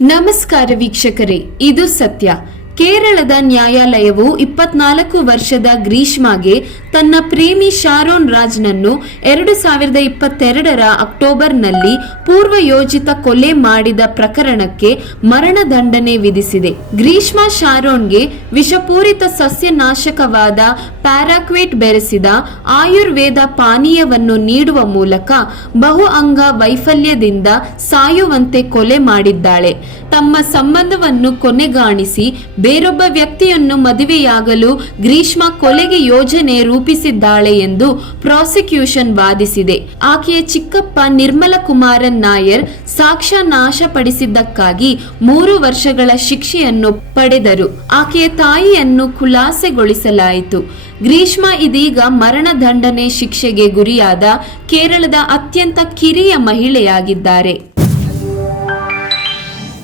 ನಮಸ್ಕಾರ ವೀಕ್ಷಕರೇ, ಇದು ಸತ್ಯ. ಕೇರಳದ ನ್ಯಾಯಾಲಯವು 24 ವರ್ಷದ ಗ್ರೀಷ್ಮಾಗೆ ತನ್ನ ಪ್ರೇಮಿ ಶಾರೋನ್ ರಾಜ್ನನ್ನು 2022ರ ಅಕ್ಟೋಬರ್ನಲ್ಲಿ ಪೂರ್ವಯೋಜಿತ ಕೊಲೆ ಮಾಡಿದ ಪ್ರಕರಣಕ್ಕೆ ಮರಣದಂಡನೆ ವಿಧಿಸಿದೆ. ಗ್ರೀಷ್ಮಾ ಶಾರೋನ್ಗೆ ವಿಷಪೂರಿತ ಸಸ್ಯನಾಶಕವಾದ ಪ್ಯಾರಾಕ್ವೇಟ್ ಬೆರೆಸಿದ ಆಯುರ್ವೇದ ಪಾನೀಯವನ್ನು ನೀಡುವ ಮೂಲಕ ಬಹು ಅಂಗ ವೈಫಲ್ಯದಿಂದ ಸಾಯುವಂತೆ ಕೊಲೆ ಮಾಡಿದ್ದಾಳೆ. ತಮ್ಮ ಸಂಬಂಧವನ್ನು ಕೊನೆಗಾಣಿಸಿ ಬೇರೊಬ್ಬ ವ್ಯಕ್ತಿಯನ್ನು ಮದುವೆಯಾಗಲು ಗ್ರೀಷ್ಮಾ ಕೊಲೆಗೆ ಯೋಜನೆ ರೂಪಿಸಿದ್ದಾಳೆ ಎಂದು ಪ್ರಾಸಿಕ್ಯೂಷನ್ ವಾದಿಸಿದೆ. ಆಕೆಯ ಚಿಕ್ಕಪ್ಪ ನಿರ್ಮಲ ಕುಮಾರನ್ ನಾಯರ್ ಸಾಕ್ಷ್ಯ ನಾಶಪಡಿಸಿದ್ದಕ್ಕಾಗಿ 3 ವರ್ಷಗಳ ಶಿಕ್ಷೆಯನ್ನು ಪಡೆದರು. ಆಕೆಯ ತಾಯಿಯನ್ನು ಖುಲಾಸೆಗೊಳಿಸಲಾಯಿತು. ಗ್ರೀಷ್ಮಾ ಇದೀಗ ಮರಣದಂಡನೆ ಶಿಕ್ಷೆಗೆ ಗುರಿಯಾದ ಕೇರಳದ ಅತ್ಯಂತ ಕಿರಿಯ ಮಹಿಳೆಯಾಗಿದ್ದಾರೆ.